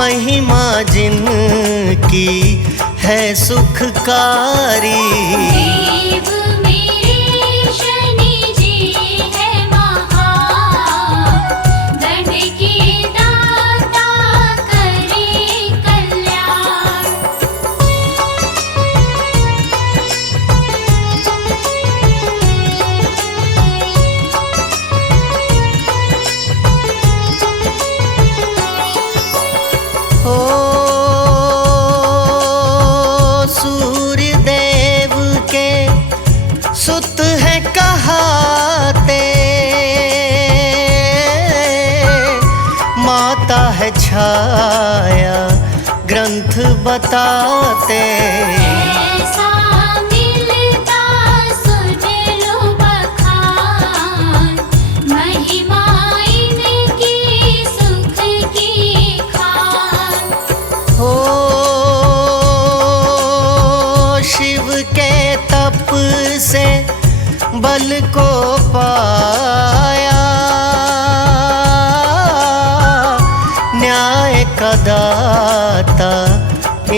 महिमा जिनकी है सुखकारी। देव मेरे शनि जी है महान, दंड के दाता करे कल्याण। सूर्य देव के सुत है कहाते, माता है छाया ग्रंथ बताते। ऐसा मिलता सुन लो बखान, महिमा इनकी सुख की खान। हो शिव के तप से बल को पाया, न्याय का दाता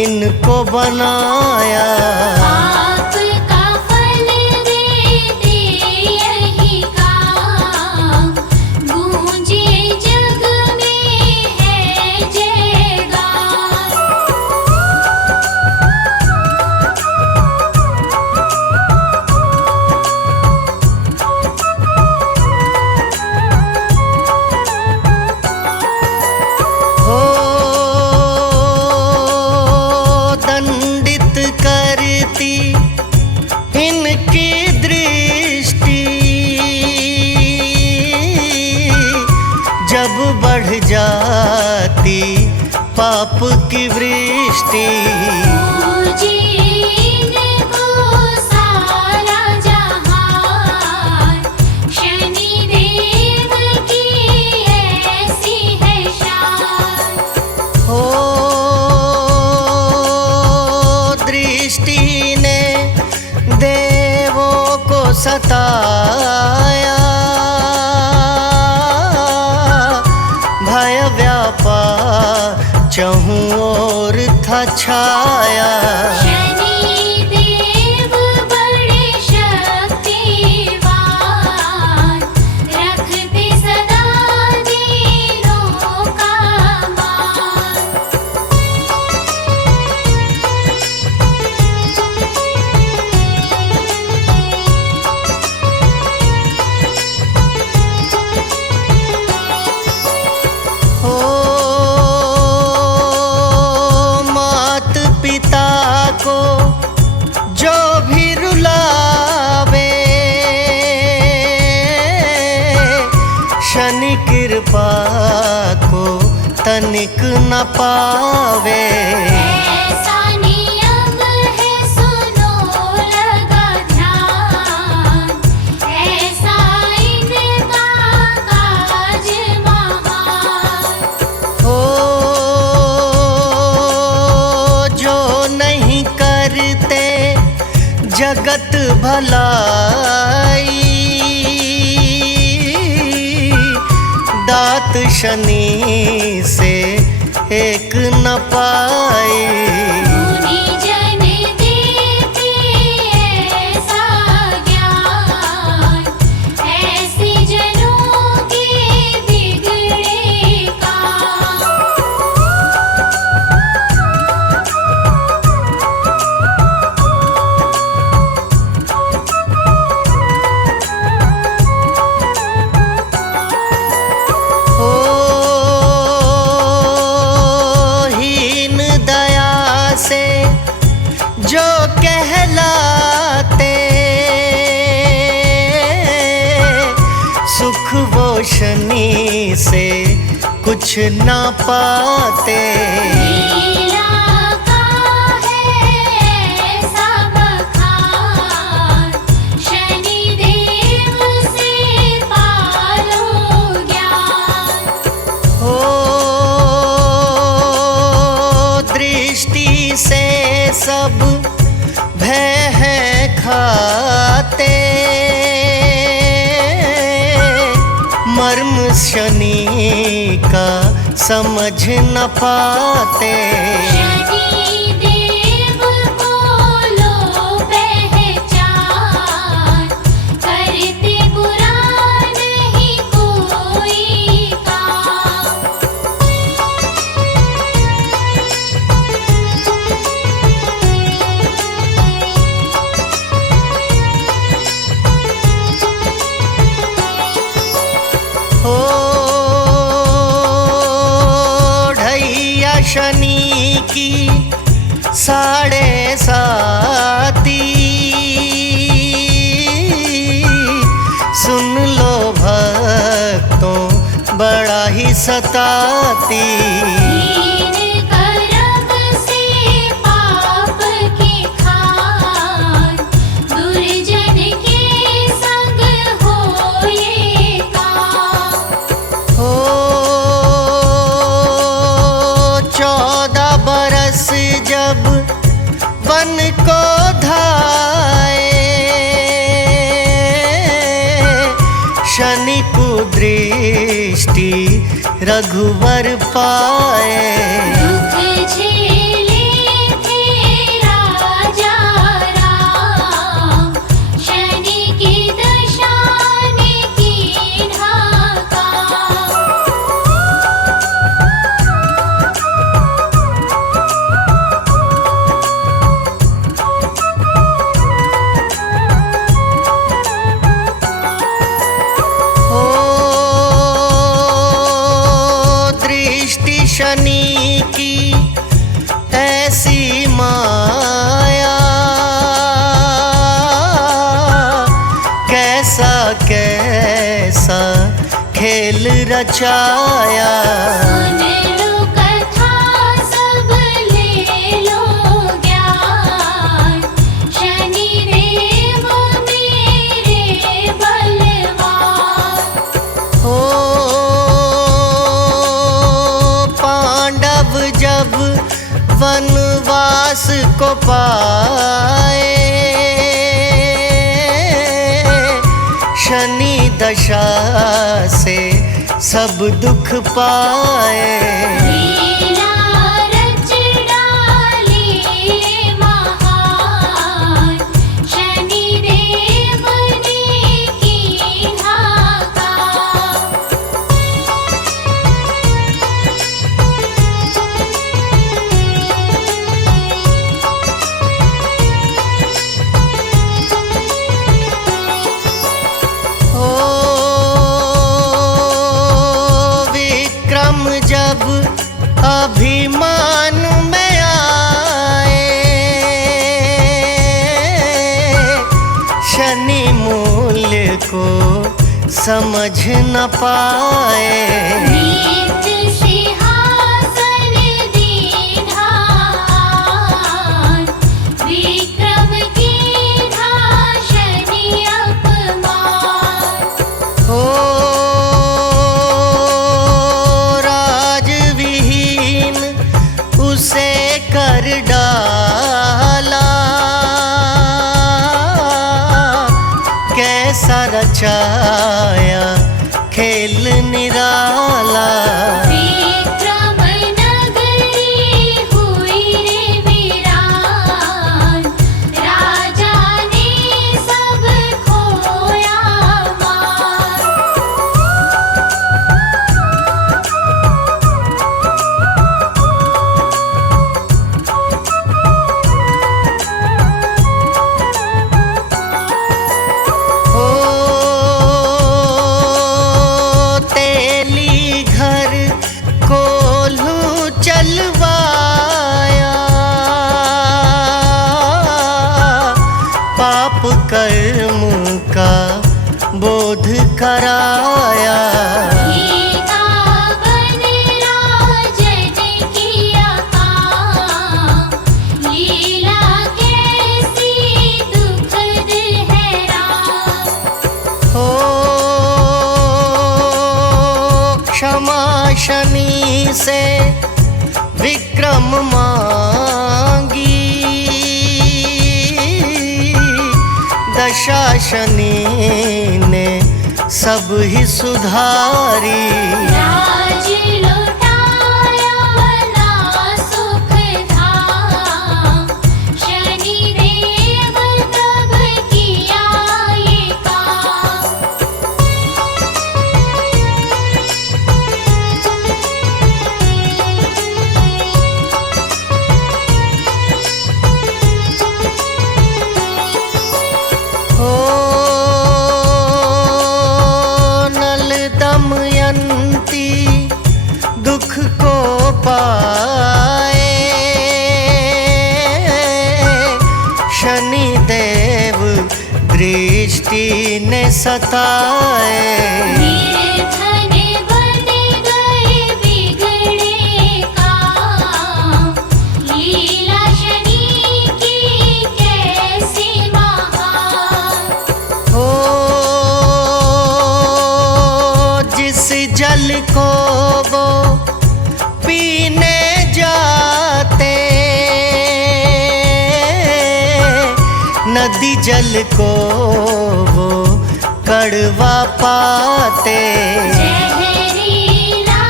इनको बनाया। आपका फल देते यही काम, गूंजे जग में है जयगान। हो दंडित करती इनकी दृष्टि, जब बढ़ जाती पाप की वृष्टि। पूजे इनको सारा जहान, शनि देव की ऐसी है शान। हो दृष्टि ने देवों को सताया, भय व्यापार चहूँ ओर था छाया। शनि देव बड़े शक्तिवान, रखते सदा दीनों का मान। हो मात पिता को जो भी रुलावे, शनि कृपा को तनिक न पावे। ऐसा नियम है सुनो लगा ध्यान, ऐसा इनका काज महान। हो जो नहीं करते जगत भलाई, दात शनि से एक न पाई। मुनि जन देते ऐसा ज्ञान, ऐसे जनों के बिगड़े काम। हो हीन दया से जो कहलाते, सुख वो शनि से कुछ ना पाते। लीला का है ऐसा बखान, शनि देव से पालो ज्ञान। हो दृष्टि से सब भय है खाते, मर्म शनि का समझ न पाते। शनि देव को लो पहचान, करते बुरा नहीं कोई काम। हो ढैया शनि की 7:30 सुन लो भक्तों बड़ा ही सताती। दीन करम से पाप की खान, दुर्जन के संग होए काम। हो 14 बरस जब वन को धाए, शनि कुदृष्टि रघुवर पाए। दुख झेले थे राजा राम, शनि की दशा ने कीन्हा काम। हो दृष्टि शनि की ऐसी माया, कैसा कैसा खेल रचाया। सुन लो कथा सब ले लो ज्ञान, शनि देव मेरे बलवान। हो पांडव जब वनवास को पाए, शनि दशा से सब दुख पाए। लीला रच डाली महान, शनि देव ने कीन्हा काम। हो विक्रम जब अभिमान में आए, शनि मूल्य को समझ न पाए। नीत सिंहासन दीन्हान, विक्रम कीन्हा शनि अपमान। हो राजविहीन उसे कर डाला, कैसा रचाया खेल निराला। विक्रम नगरी हुई रे वीरान, राजा ने सब खोया मान। हो तेली घर कोल्हू चलवाया, पाप कर्म का बोध कराया। गीता बन राजन किया काम, लीला कैसी दुखद है राम। हो क्षमा शनि से विक्रम मांगी, दशा शनि ने सब ही सुधारी। राज लौटा ने सताए। निर्धन बन गए बिगड़े काम, लीला शनि की कैसी महान। हो जिस जल को वो पीने जाते, नदी जल को वो कड़वा पाते। जहरीला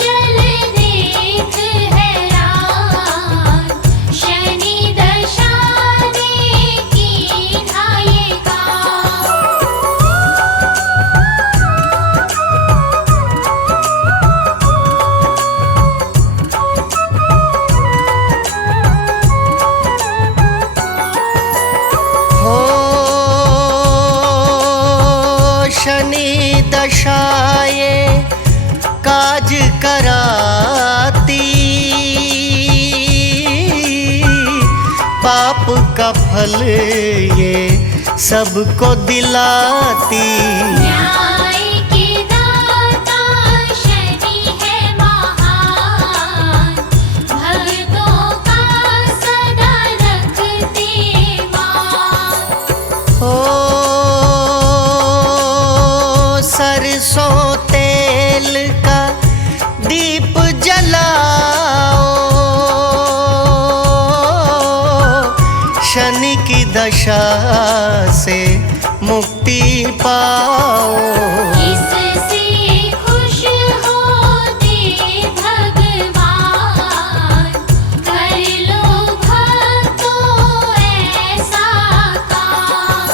जल देख हैरान, शनि दशा ने की ये काम। हो शनि दशाए काज कराती, पाप का फल ये सबको दिलाती। न्याय के दाता शनि है महान, भक्तों का सदा रखते मान। हो सरसों तेल का दीप जलाओ, शनि की दशा से मुक्ति पाओ। इससे खुश होते भगवान, कर लो भक्तों ऐसा काम।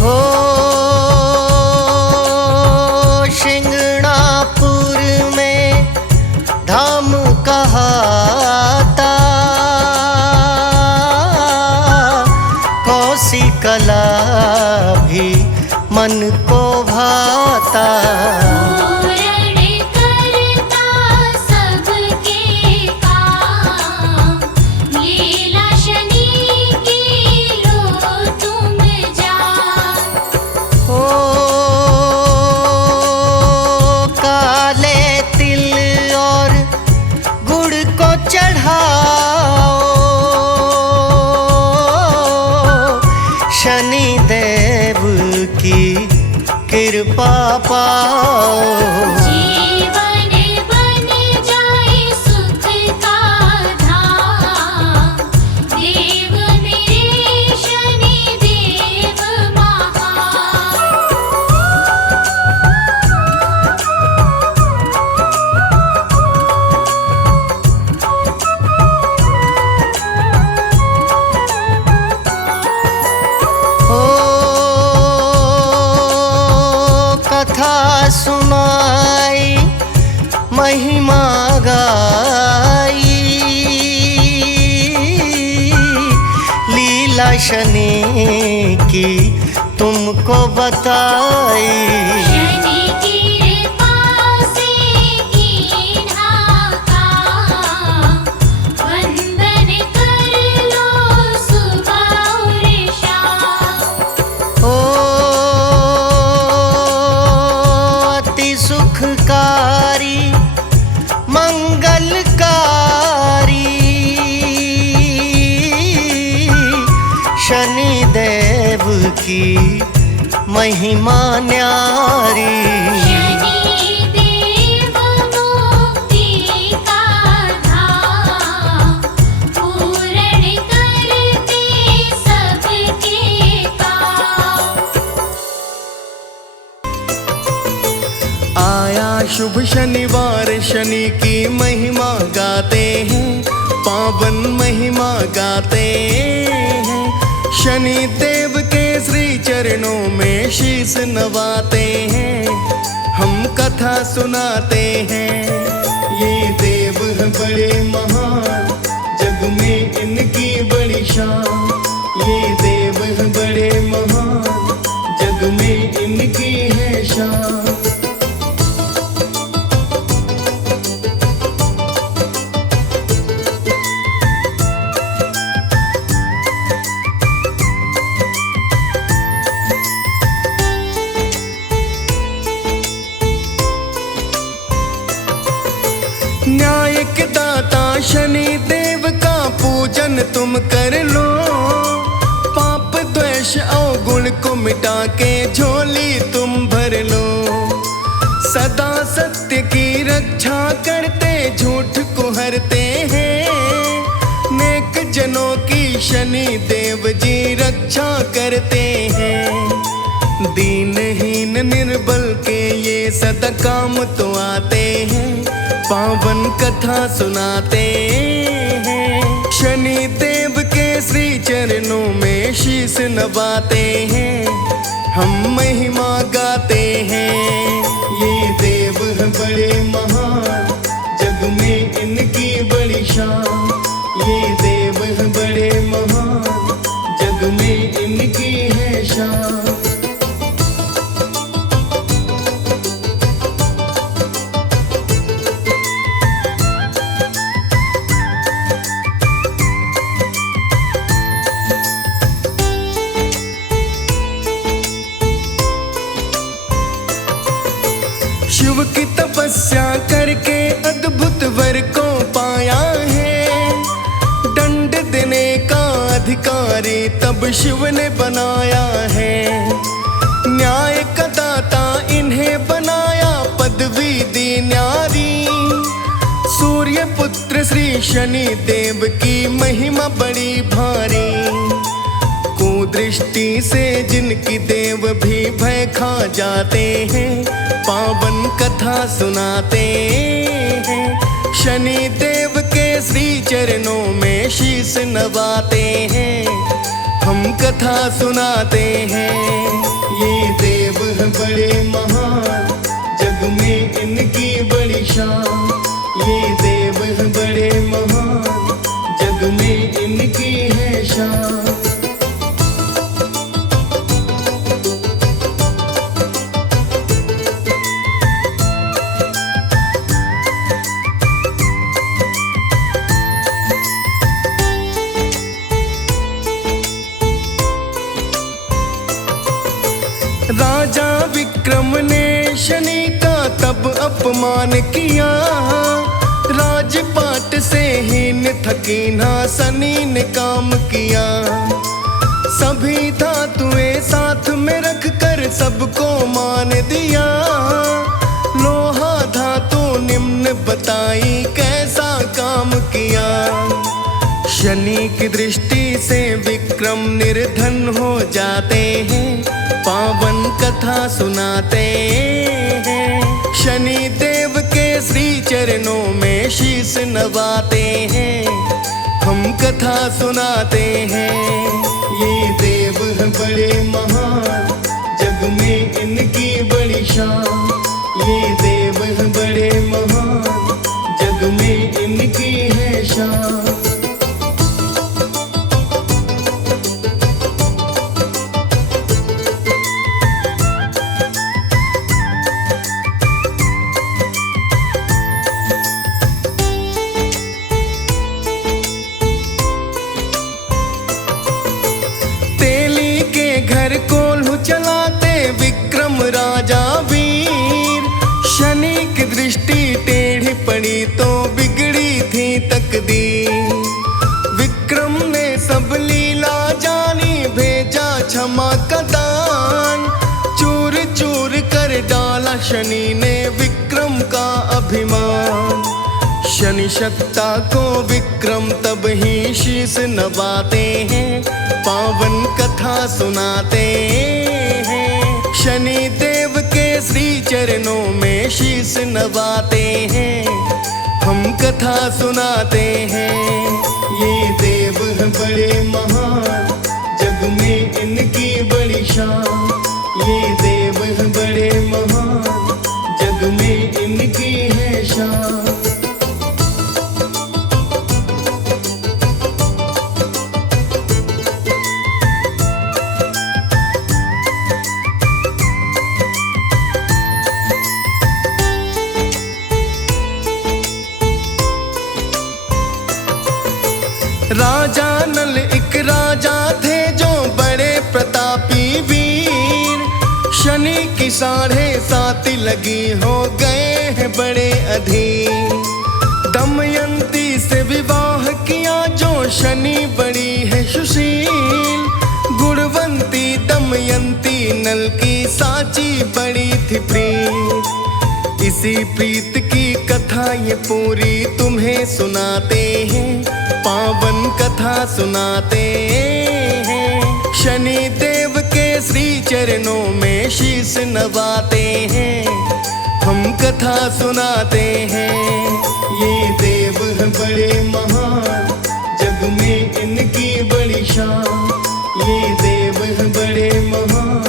हो शिंगणापुर में धाम कहाता, कौसी कला भी मन को भाता। पूर्ण करता सबके काम, लीला शनि की लो तुम जान। हो काले तिल और गुड़ को चढ़ाओ, शनि देव की कृपा पाओ। जीवन बन जाए सुख का धाम, देव मेरे शनि देव महान। हो कथा सुनाई महिमा गाई, लीला शनि की तुमको बताई। शनि कृपा से कीन्हा काम, वंदन कर लो सुबह और शाम। हो अति सुखकारी मंगलकारी, शनि देव की महिमा न्यारी। शनि देव मुक्ति का धाम, पूर्ण करते सबके काम। आया शुभ शनिवार, शनि की महिमा गाते हैं, पावन महिमा गाते हैं। शनि देव के श्री चरणों में शीश नवाते हैं, हम कथा सुनाते हैं। ये देव हैं बड़े महान, जग में इनकी बड़ी शान। ये देव हैं बड़े महान, जग में इनकी है शान। तुम कर लो, पाप द्वेष अवगुण को मिटा के झोली तुम भर लो। सदा सत्य की रक्षा करते झूठ को हरते हैं, नेक जनों की शनि देव जी रक्षा करते हैं। दीनहीन निर्बल के ये सदा काम तो आते हैं, पावन कथा सुनाते हैं। शनि देव के श्री चरणों में शीश नवाते हैं, हम महिमा गाते हैं। ये देव हैं बड़े महान, जग में इनकी बड़ी शान। ये देव हैं बड़े महान, जग में इनकी है शान। शिव की तपस्या करके अद्भुत वर को पाया है, दंड देने का अधिकारी तब शिव ने बनाया है। न्याय का दाता इन्हें बनाया, पदवी दी न्यारी। सूर्य पुत्र श्री शनि देव की महिमा बड़ी भारी। कुदृष्टि से जिनकी देव भी भय खा जाते हैं, पावन कथा सुनाते हैं। शनि देव के श्री चरणों में शीश नवाते हैं, हम कथा सुनाते हैं। ये देव हैं बड़े महान, जग में इनकी बड़ी शान। ये देव हैं बड़े महान, जग में इनकी है शान। राजा विक्रम ने शनि का तब अपमान किया, राजपाट से हीन थकीना शनि ने काम किया। सभी धातुएं साथ में रख कर सबको मान दिया, लोहा धातु निम्न बताई कैसा काम किया। शनि की दृष्टि से विक्रम निर्धन हो जाते हैं, पावन कथा सुनाते हैं। शनि देव के श्री चरणों में शीश नवाते हैं, हम कथा सुनाते हैं। ये देव हैं बड़े महान, जग में इनकी बड़ी शान। ये देव हैं बड़े महान, जग में इनकी है शान। घर कोल्हू चलाते विक्रम राजा वीर। शनि की दृष्टि टेढ़ी पड़ी तो बिगड़ी थी तकदीर। विक्रम ने सब लीला जानी, भेजा क्षमा का दान। चूर चूर कर डाला शनि ने विक्रम का अभिमान। शनि शक्ता को विक्रम तब ही शीश नवाते हैं, पावन कथा सुनाते हैं। शनि देव के श्री चरणों में शीश नवाते हैं, हम कथा सुनाते हैं। ये देव हैं बड़े महान, जग में इनकी बड़ी शान। ये देव हैं बड़े महान, जग में इनकी है शान। राजा नल एक राजा थे जो बड़े प्रतापी वीर। शनि की 7.5 लगी हो गए हैं बड़े अधीर। दमयंती से विवाह किया जो शनि बड़ी है सुशील। गुणवंती दमयंती नल की साची बड़ी थी प्रीत। इसी प्रीत की कथा ये पूरी तुम्हें सुनाते हैं, पावन कथा सुनाते हैं। शनि देव के श्री चरणों में शीश नवाते हैं, हम कथा सुनाते हैं। ये देव हैं बड़े महान, जग में इनकी बड़ी शान। ये देव हैं बड़े महान,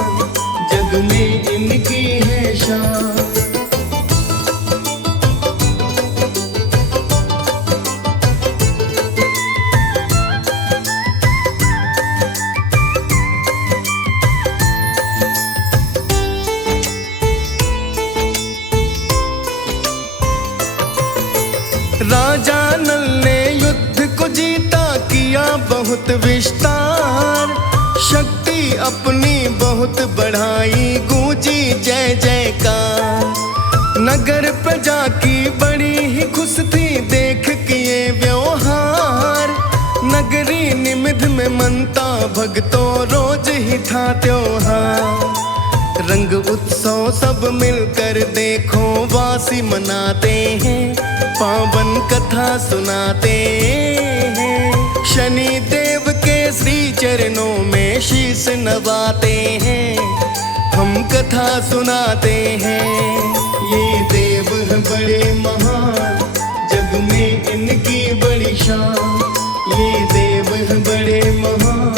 जग में इनकी है शान। राजा नल ने युद्ध को जीता, किया बहुत विस्तार। शक्ति अपनी बहुत बढ़ाई, गूंजी जय जयकार। नगर प्रजा की बड़ी ही खुश थी, देख किए व्यवहार। नगरी निमित्त में मनता भक्तों, रोज ही था त्योहार। रंग उत्सव सब मिलकर देखो वासी मनाते हैं, पावन कथा सुनाते हैं। शनि देव के श्री चरणों में शीश नवाते हैं, हम कथा सुनाते हैं। ये देव हैं बड़े महान, जग में इनकी बड़ी शान। ये देव हैं बड़े महान,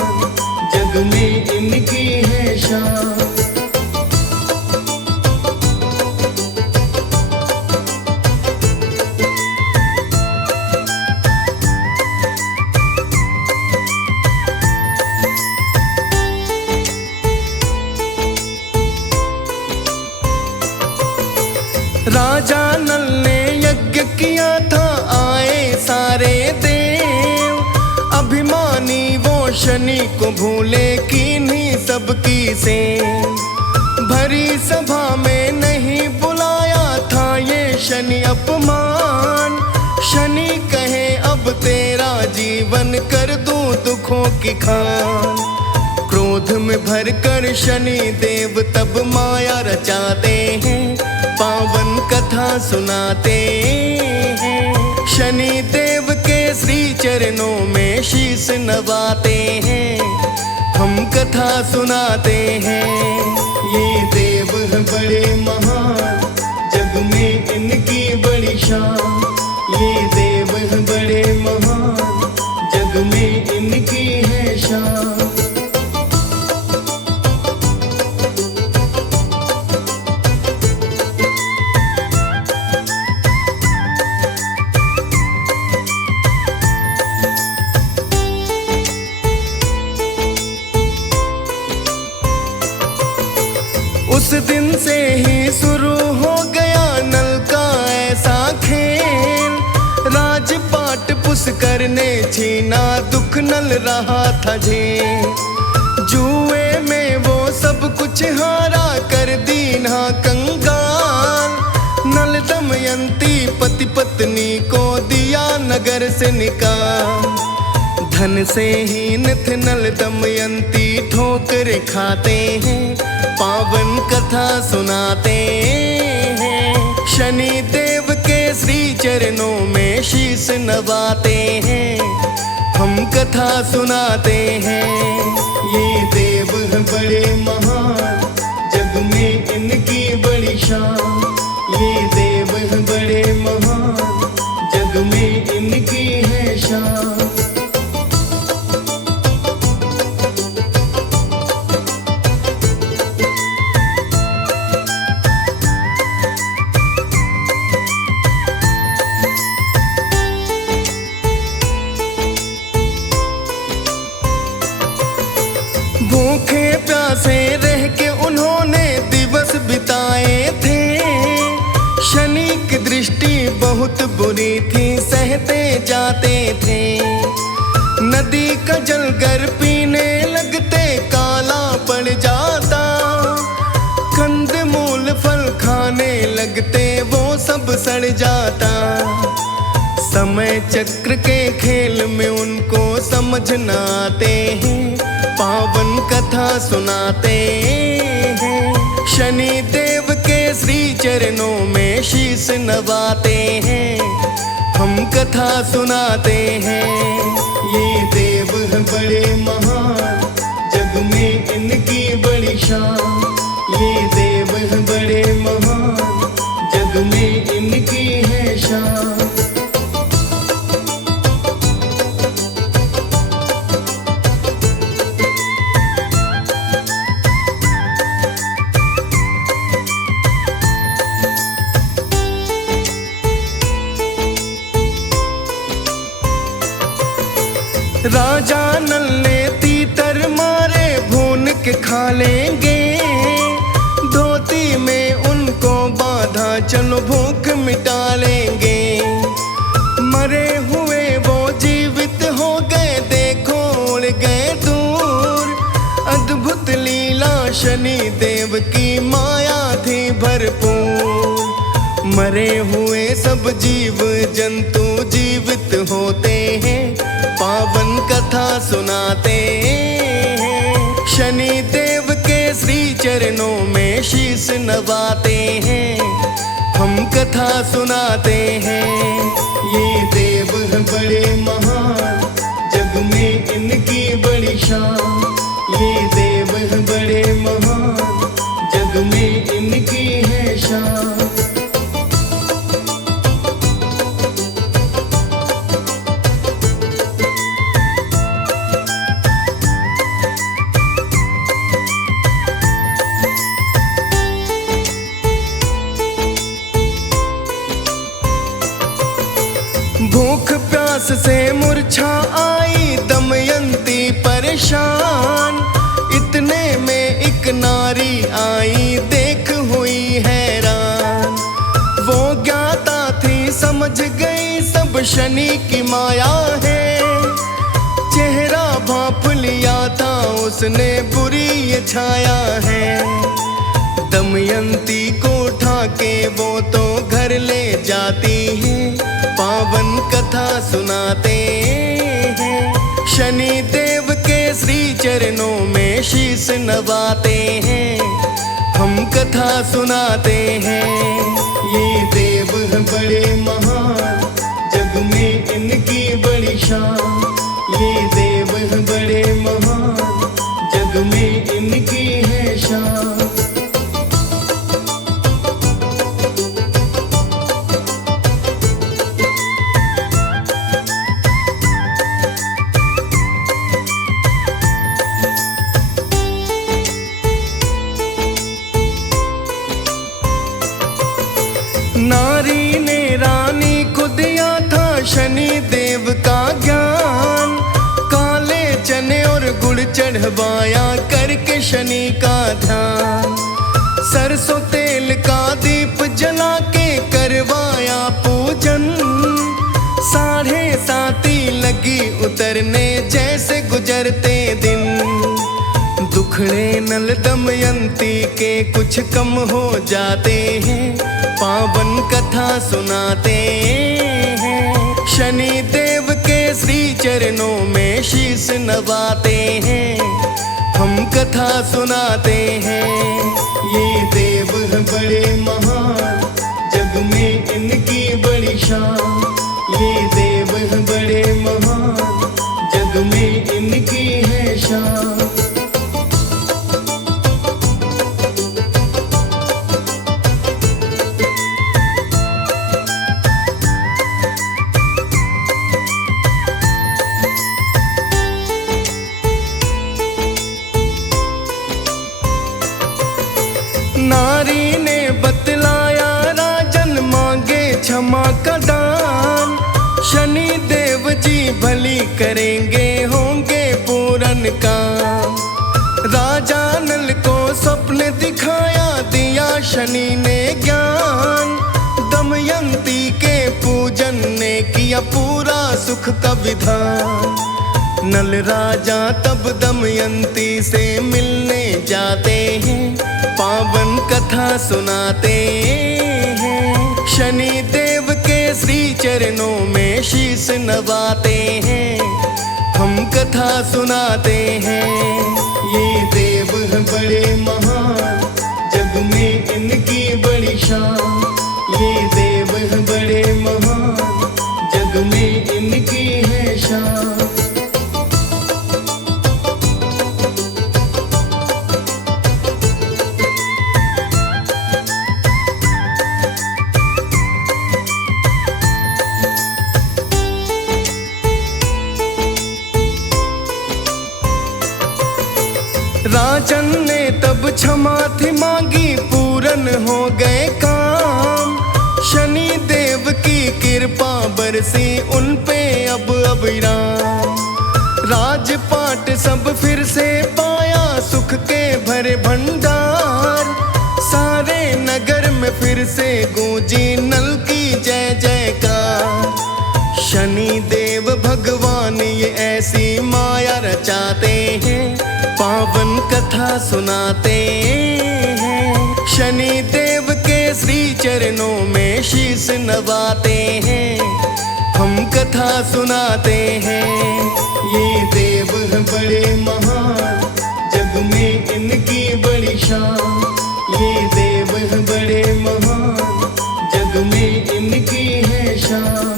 जग में इनकी है शान। राजा नल ने यज्ञ किया था, आए सारे देव। अभिमानी वो शनि को भूले, कीन्ही सबकी से। भरी सभा में नहीं बुलाया था ये शनि अपमान। शनि कहे अब तेरा जीवन कर दूं दुखों की खान। क्रोध में भरकर शनि देव तब माया रचाते हैं, पावन कथा सुनाते हैं। शनि देव के श्री चरणों में शीश नवाते हैं, हम कथा सुनाते हैं। ये देव हैं बड़े महान, जग में इनकी बड़ी शान। ये देव हैं बड़े महान, जग में इनकी है शान। उस दिन से ही शुरू हो गया नल का ऐसा खेल। राजपाट पुष्कर ने छीना, दुख नल रहा था झेल। जुए में वो सब कुछ हारा, कर दीना कंगाल। नल दमयंती पति पत्नी को दिया नगर से निकाल। धन से हीन थे नल दमयंती, ठोकर खाते हैं, पावन कथा सुनाते हैं। शनि देव के श्री चरणों में शीश नवाते हैं, हम कथा सुनाते हैं। ये देव हैं बड़े महान, जग में इनकी बड़ी शान। ये देव हैं बड़े महान, जग में इनकी है शान। भूखे प्यासे रह के उन्होंने दिवस बिताए थे। शनि की दृष्टि बहुत बुरी थी, सहते जाते थे। नदी का जल गर पीने लगते, काला पड़ जाता। कंद मूल फल खाने लगते, वो सब सड़ जाता। समय चक्र के खेल में उनको समझ न आते हैं, पावन कथा सुनाते हैं। शनि देव के श्री चरणों में शीश नवाते हैं, हम कथा सुनाते हैं। ये देव हैं बड़े महान, जग में इनकी बड़ी शान। ये देव हैं बड़े महान, जग में इनकी है शान। राजा नल ने तीतर मारे, भून के खा लेंगे। धोती में उनको बांधा, चलो भूख मिटा लेंगे। मरे हुए वो जीवित हो गए, देखो उड़ गए दूर। अद्भुत लीला शनि देव की माया थी भरपूर। मरे हुए सब जीव जंतु जीवित होते हैं, पावन कथा सुनाते हैं। शनि देव के श्री चरणों में शीश नवाते हैं, हम कथा सुनाते हैं। ये देव हैं बड़े महान, जग में इनकी बड़ी शान। ये देव हैं बड़े महान, जग में इनकी है शान। भूख प्यास से मूर्छा आई दमयंती परेशान। इतने में एक नारी आई, देख हुई हैरान। वो ज्ञाता थी, समझ गई सब शनि की माया है। चेहरा भांप लिया था उसने, बुरी ये छाया है। दमयंती को उठा के वो तो घर ले जाती है, पावन कथा सुनाते हैं। शनि देव के श्री चरणों में शीश नवाते हैं, हम कथा सुनाते हैं। ये देव हैं बड़े महान, जग में इनकी बड़ी शान। ये देव हैं बड़े महान, जग में इनकी है शान। नारी ने रानी को दिया था शनि देव का ज्ञान। काले चने और गुड़ चढ़वाया करके शनि का ध्यान। सरसों तेल का दीप जला के करवाया पूजन। 7:30 लगी उतरने जैसे गुजरते दिन। दुखड़े नल दमयंती के कुछ कम हो जाते हैं, पावन कथा सुनाते हैं। शनि देव के श्री चरणों में शीश नवाते हैं, हम कथा सुनाते हैं। ये देव हैं बड़े महान, जग में इनकी बड़ी शान। ये देव हैं बड़े महान, जग में इनकी है शान। नारी ने बतलाया राजन, मांगे क्षमा का दान। शनि देव जी भली करेंगे, होंगे पूरन काम। राजा नल को स्वप्न दिखाया, दिया शनि ने ज्ञान। दमयंती के पूजन ने किया पूरा सुख का विधान। नल राजा तब दमयंती से मिलने जाते हैं, पावन कथा सुनाते हैं। शनि देव के श्री चरणों में शीश नवाते हैं, हम कथा सुनाते हैं। ये देव हैं बड़े महान, जग में इनकी बड़ी शान। ये देव हैं बड़े महान, जग में इनकी है शान। राजन ने तब क्षमा थी मांगी, पूरन हो गए काम। शनि देव की कृपा बरसी उन पे अब अविराम। राजपाट सब फिर से पाया, सुख के भरे भंडार। सारे नगर में फिर से गूंजी नल की जय जयकार। शनि देव भगवान ये ऐसी माया रचाते हैं, पावन कथा सुनाते हैं। शनि देव के श्री चरणों में शीश नवाते हैं, हम कथा सुनाते हैं। ये देव हैं बड़े महान, जग में इनकी बड़ी शान। ये देव हैं बड़े महान, जग में इनकी है शान।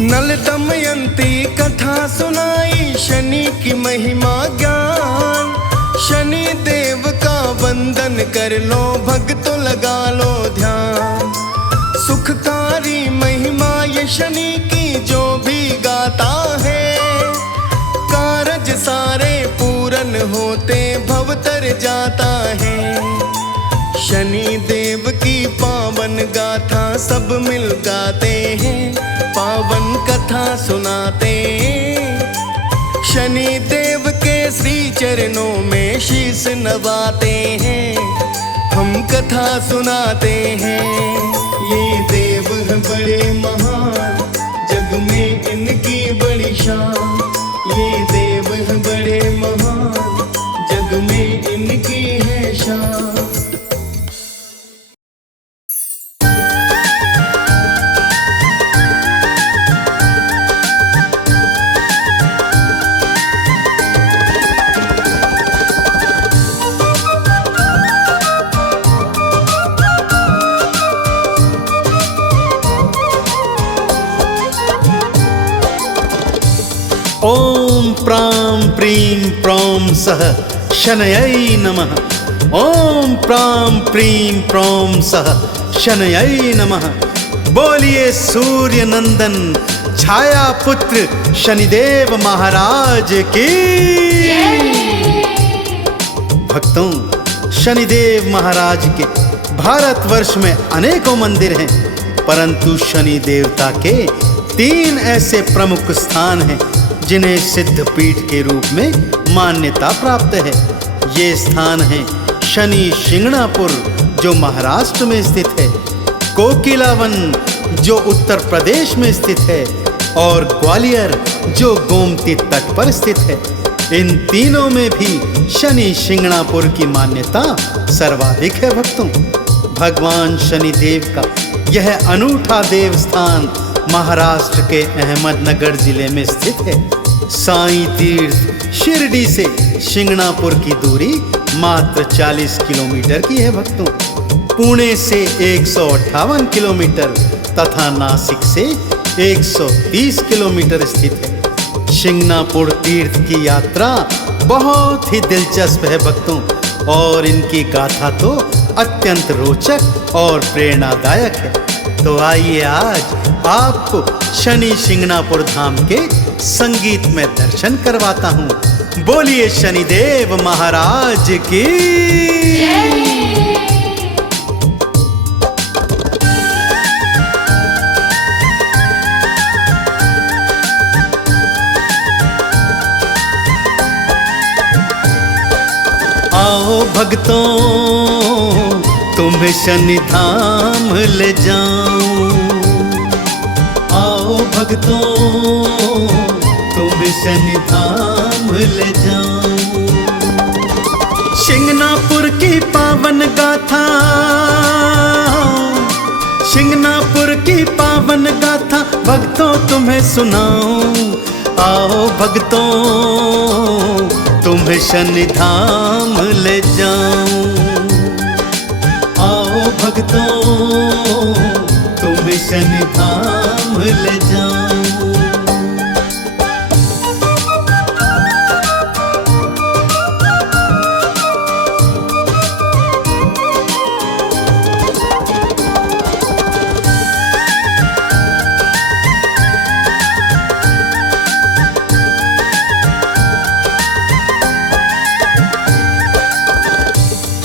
नल दमयंती कथा सुनाई, शनि की महिमा ज्ञान। शनि देव का वंदन कर लो, भक्तों लगा लो ध्यान। सुखकारी महिमा ये शनि की जो भी गाता है, कारज सारे पूरन होते भव तर जाता है। शनि देव की पावन गाथा सब मिल गाते हैं, पावन कथा सुनाते। शनि देव के श्री चरणों में शीश नवाते हैं, हम कथा सुनाते हैं। ये देव हैं बड़े महान, जग में इनकी बड़ी शान। ये देव हैं बड़े महान, जग में इनकी है शान। ओम प्रां प्रीं प्रौं सः शनयै नमः। ओम प्रां प्रीं प्रौं सः शनयै नमः। बोलिए सूर्य नंदन छाया पुत्र शनिदेव महाराज की। भक्तों, शनिदेव महाराज के भारतवर्ष में अनेकों मंदिर हैं, परंतु शनि देवता के 3 ऐसे प्रमुख स्थान हैं जिन्हें सिद्ध पीठ के रूप में मान्यता प्राप्त है। ये स्थान है शनि शिंगणापुर जो महाराष्ट्र में स्थित है, कोकिलावन जो उत्तर प्रदेश में स्थित है, और ग्वालियर जो गोमती तट पर स्थित है। इन तीनों में भी शनि शिंगणापुर की मान्यता सर्वाधिक है। भक्तों, भगवान शनिदेव का यह अनूठा देव स्थान महाराष्ट्र के अहमदनगर जिले में स्थित है। साईं तीर्थ शिरडी से शिंगणापुर की दूरी मात्र 40 किलोमीटर की है। भक्तों, पुणे से 158 किलोमीटर तथा नासिक से 130 किलोमीटर स्थित है। शिंगणापुर तीर्थ की यात्रा बहुत ही दिलचस्प है भक्तों, और इनकी गाथा तो अत्यंत रोचक और प्रेरणादायक है। तो आइए आज आपको शनि शिंगणापुर धाम के संगीत में दर्शन करवाता हूँ। बोलिए शनिदेव महाराज की। आओ भक्तों, तुम्हें शनि धाम ले जाऊं। आओ भक्तों, तुम्हें शनि धाम ले जाऊं। शिंगनापुर की पावन गाथा, शिंगनापुर की पावन गाथा भक्तों तुम्हें सुनाऊं। आओ भक्तों, तुम्हें शनि धाम ले जाऊं। आओ भक्तों, तुम्हें शनि धाम ले जाऊं।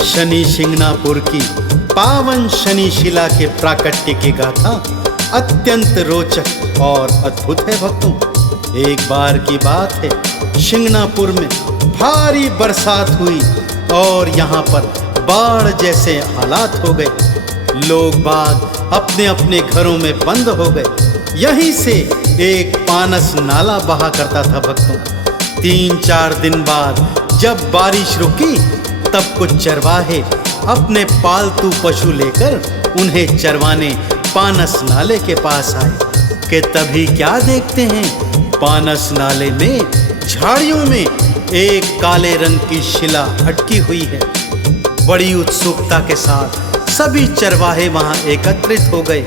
शनि शिंगनापुर की पावन शनि शिला के प्राकट्य की गाथा अत्यंत रोचक और अद्भुत है भक्तों। एक बार की बात है, शिंगनापुर में भारी बरसात हुई और यहाँ पर बाढ़ जैसे हालात हो गए। लोग बाग अपने अपने घरों में बंद हो गए। यहीं से एक पानस नाला बहा करता था भक्तों। 3-4 दिन बाद जब बारिश रुकी तब कुछ चरवाहे अपने पालतू पशु लेकर उन्हें चरवाने पानस नाले के पास आए कि तभी क्या देखते हैं, पानस नाले में झाड़ियों में एक काले रंग की शिला अटकी हुई है। बड़ी उत्सुकता के साथ सभी चरवाहे वहां एकत्रित हो गए।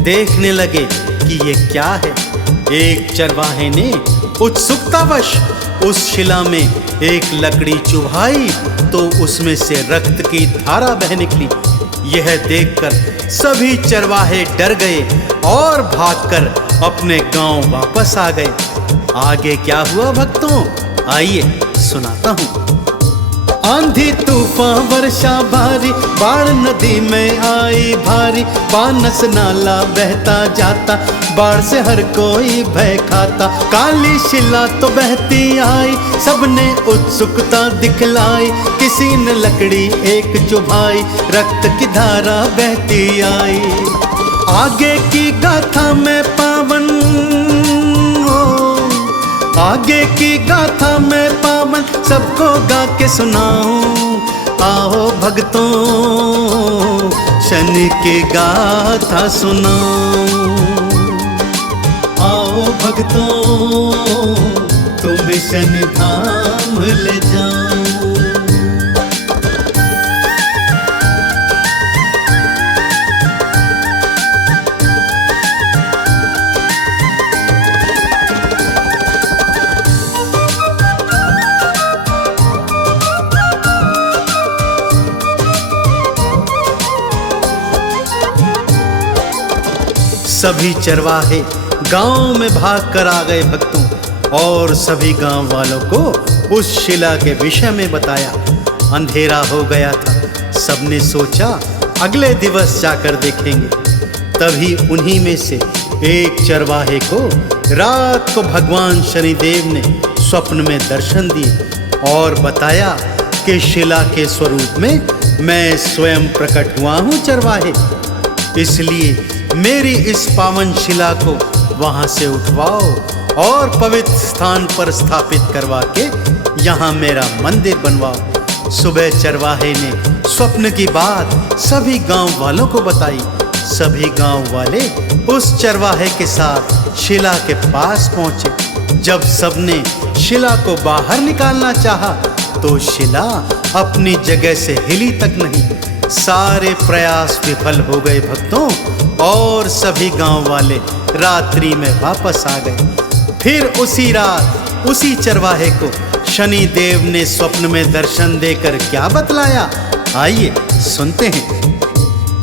देखने लगे कि ये क्या है। एक चरवाहे ने उत्सुकतावश उस शिला में एक लकड़ी चुभाई तो उसमें से रक्त की धारा बह निकली। यह देखकर सभी चरवाहे डर गए और भागकर अपने गांव वापस आ गए। आगे क्या हुआ भक्तों, आइए सुनाता हूँ। आंधी तूफान वर्षा भारी, बाढ़ नदी में आई भारी। पानस नाला बहता जाता, बाढ़ से हर कोई भय खाता। काली शिला तो बहती आई, सबने उत्सुकता दिखलाई। किसी ने लकड़ी एक चुभाई, रक्त की धारा बहती आई। आगे की गाथा में पावन, आगे की गाथा में पावन सबको गा के सुनाऊं। आओ भक्तों, शनि की गाथा सुनाऊं। आओ भक्तों, तुम्हें शनि धाम ले जाऊं। सभी चरवाहे गांव में भागकर आ गए भक्तों और सभी गांव वालों को उस शिला के विषय में बताया। अंधेरा हो गया था। सबने सोचा अगले दिवस जाकर देखेंगे। तभी उन्हीं में से एक चरवाहे को रात को भगवान शनिदेव ने स्वप्न में दर्शन दिए और बताया कि शिला के स्वरूप में मैं स्वयं प्रकट हुआ हूँ चरवाहे, इसलिए मेरी इस पावन शिला को वहां से उठवाओ और पवित्र स्थान पर स्थापित करवा के यहाँ मेरा मंदिर बनवाओ। सुबह चरवाहे ने स्वप्न की बात सभी गांव वालों को बताई। सभी गांव वाले उस चरवाहे के साथ शिला के पास पहुंचे। जब सबने शिला को बाहर निकालना चाहा तो शिला अपनी जगह से हिली तक नहीं। सारे प्रयास विफल हो गए भक्तों और सभी गांव वाले रात्रि में वापस आ गए। फिर उसी रात उसी चरवाहे को शनि देव ने स्वप्न में दर्शन देकर क्या बतलाया, आइए सुनते हैं।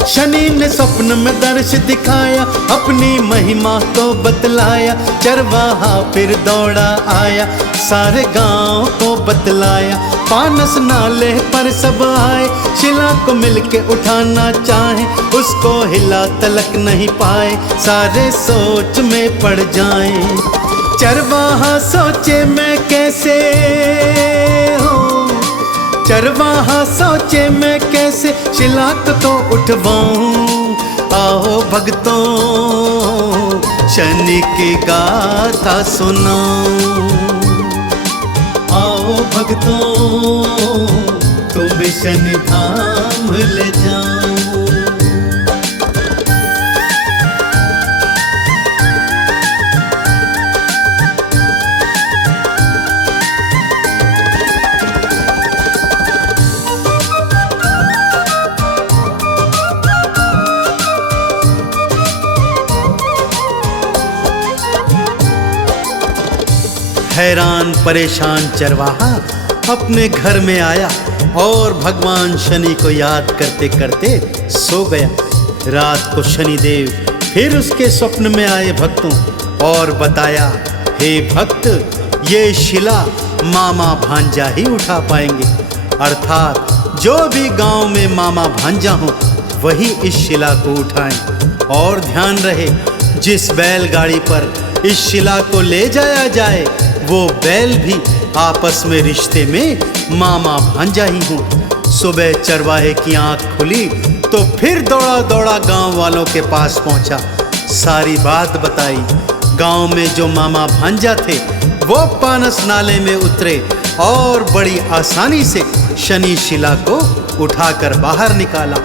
शनि ने स्वप्न में दर्श दिखाया, अपनी महिमा को बतलाया। चरवाहा फिर दौड़ा आया, सारे गांव को बतलाया। पानस नाले पर सब आए, शिला को मिलके उठाना चाहे, उसको हिला तलक नहीं पाए, सारे सोच में पड़ जाएं। चरवाहा सोचे मैं कैसे हो, चरवाहा सोचे मैं कैसे से शिला को तो उठवाऊं। आओ भक्तों शनि की गाथा सुनाऊं। आओ भक्तों तुम्हें शनि धाम ले जाऊं। हैरान परेशान चरवाहा अपने घर में आया और भगवान शनि को याद करते करते सो गया। रात को शनिदेव फिर उसके स्वप्न में आए भक्तों और बताया, हे भक्त, ये शिला मामा भांजा ही उठा पाएंगे। अर्थात जो भी गांव में मामा भांजा हो वही इस शिला को उठाएं। और ध्यान रहे, जिस बैलगाड़ी पर इस शिला को ले जाया जाए वो बैल भी आपस में रिश्ते में मामा भांजा ही हो। सुबह चरवाहे की आंख खुली तो फिर दौड़ा दौड़ा गांव वालों के पास पहुंचा, सारी बात बताई। गांव में जो मामा भांजा थे वो पानस नाले में उतरे और बड़ी आसानी से शनि शिला को उठाकर बाहर निकाला।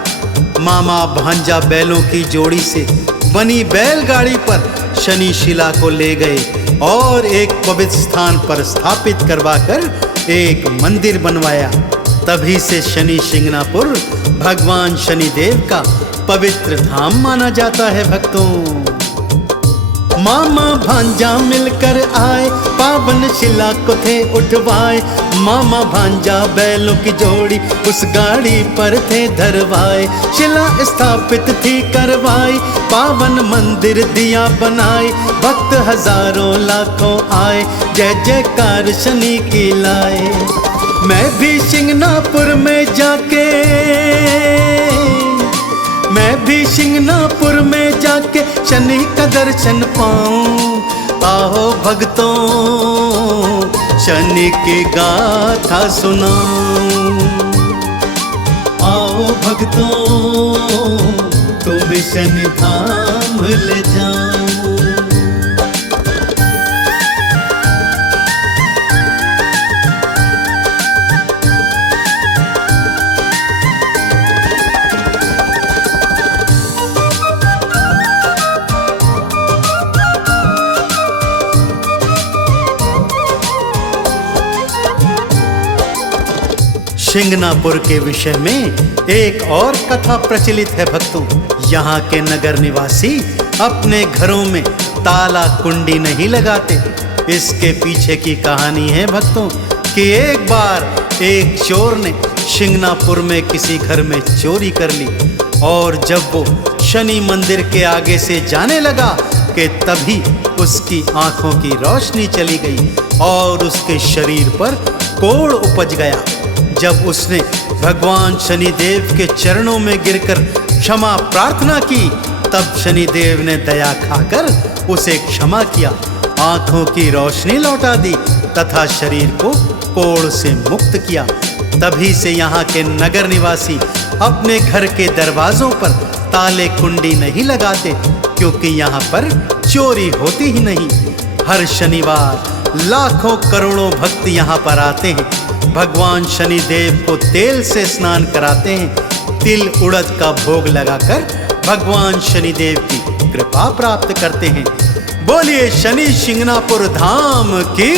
मामा भांजा बैलों की जोड़ी से बनी बैलगाड़ी पर शनि शिला को ले गए और एक पवित्र स्थान पर स्थापित करवाकर एक मंदिर बनवाया। तभी से शनि शिंगणापुर भगवान शनिदेव का पवित्र धाम माना जाता है भक्तों। मामा भांजा मिलकर आए, पावन शिला को थे उठवाए। मामा भांजा बैलों की जोड़ी उस गाड़ी पर थे धरवाए। शिला स्थापित थी करवाई, पावन मंदिर दिया बनाए। भक्त हजारों लाखों आए, जय जयकार शनि की लाए। मैं भी शिंगणापुर में जाके, मैं भी शिंगणापुर में जाके शनि का दर्शन पाऊं। आओ भक्तों शनि की गाथा सुनाऊं। आओ भक्तों तुम्हें शनि धाम ले जाऊं। शिंगणापुर के विषय में एक और कथा प्रचलित है भक्तों। यहाँ के नगर निवासी अपने घरों में ताला कुंडी नहीं लगाते। इसके पीछे की कहानी है भक्तों कि एक बार एक चोर ने शिंगणापुर में किसी घर में चोरी कर ली और जब वो शनि मंदिर के आगे से जाने लगा कि तभी उसकी आंखों की रोशनी चली गई और उसके शरीर पर कोढ़ उपज गया। जब उसने भगवान शनिदेव के चरणों में गिरकर क्षमा प्रार्थना की तब शनिदेव ने दया खाकर उसे क्षमा किया, आंखों की रोशनी लौटा दी तथा शरीर को कोढ़ से मुक्त किया। तभी से यहाँ के नगर निवासी अपने घर के दरवाजों पर ताले कुंडी नहीं लगाते, क्योंकि यहाँ पर चोरी होती ही नहीं। हर शनिवार लाखों करोड़ों भक्त यहाँ पर आते हैं, भगवान शनिदेव को तेल से स्नान कराते हैं, तिल उड़द का भोग लगाकर भगवान शनिदेव की कृपा प्राप्त करते हैं। बोलिए शनि शिंगणापुर धाम की।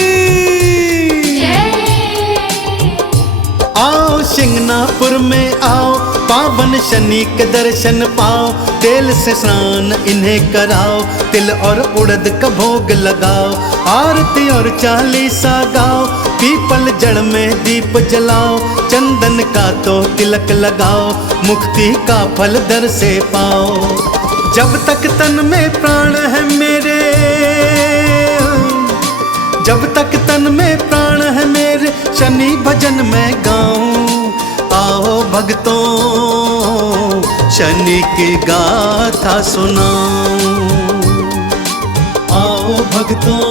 आओ शिंगणापुर में आओ, पावन शनि के दर्शन पाओ। तेल से स्नान इन्हें कराओ, तिल और उड़द का भोग लगाओ। आरती और चालीसा गाओ, पीपल जड़ में दीप जलाओ। चंदन का तो तिलक लगाओ, मुक्ति का फल दर से पाओ। जब तक तन में प्राण है मेरे, जब तक तन में प्राण है मेरे, शनि भजन में गाऊं। आओ भक्तों शनि की गाथा सुनाऊं। आओ भक्तों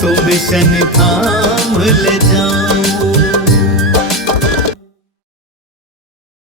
तुम्हें शनि धाम ले जाऊं।